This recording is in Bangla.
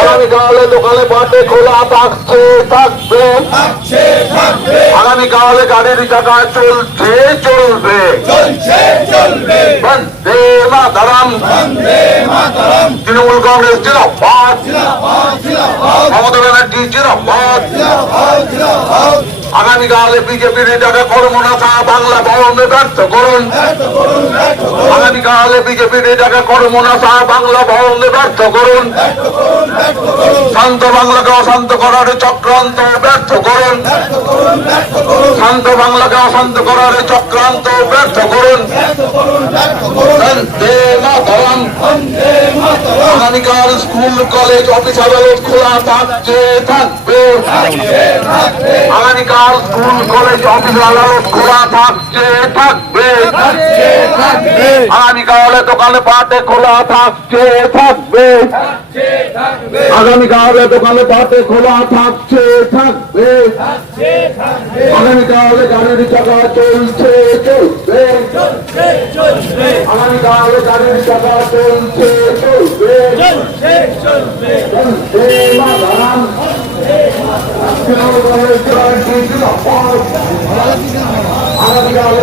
আগামীকালে দোকানে পাটে খোলা থাকছে থাকবে, আগামীকালে গাড়ির চাকা চলছে চলবে, বন্দে মাতরম, তৃণমূল কংগ্রেস জিন্দাবাদ, মমতা ব্যানার্জি জিন্দাবাদ। আগামীকালে বিজেপির নেতারা কর্মনাশা বাংলা ভবনে ব্যর্থ করুন, আগামীকালে বিজেপির নেতারা কর্মনাশা বাংলা ভবনে ব্যর্থ করুন, শান্ত বাংলাকে অশান্ত করার চক্রান্ত ব্যর্থ করুন, শান্ত বাংলাকে অশান্ত করার চক্রান্ত ব্যর্থ করুন, বন্দে মাতরম। আগামীকাল স্কুল কলেজ অফিস আদালত খোলা থাকছে থাকবে, আগামীকাল স্কুল কলেজ অফিস আদালত খোলা থাকছে থাকবে, আগামীকালে দোকানে পাটে খোলা থাকছে থাকবে, আগামীকালে দোকানে পাটে খোলা থাকছে থাকবে, আগামীকালে গাড়ির চাকা চলছে চলবে, আগামীকালে গাড়ির চাকা চলছে চলবে, বন্দে মাতরম। আগামীকাল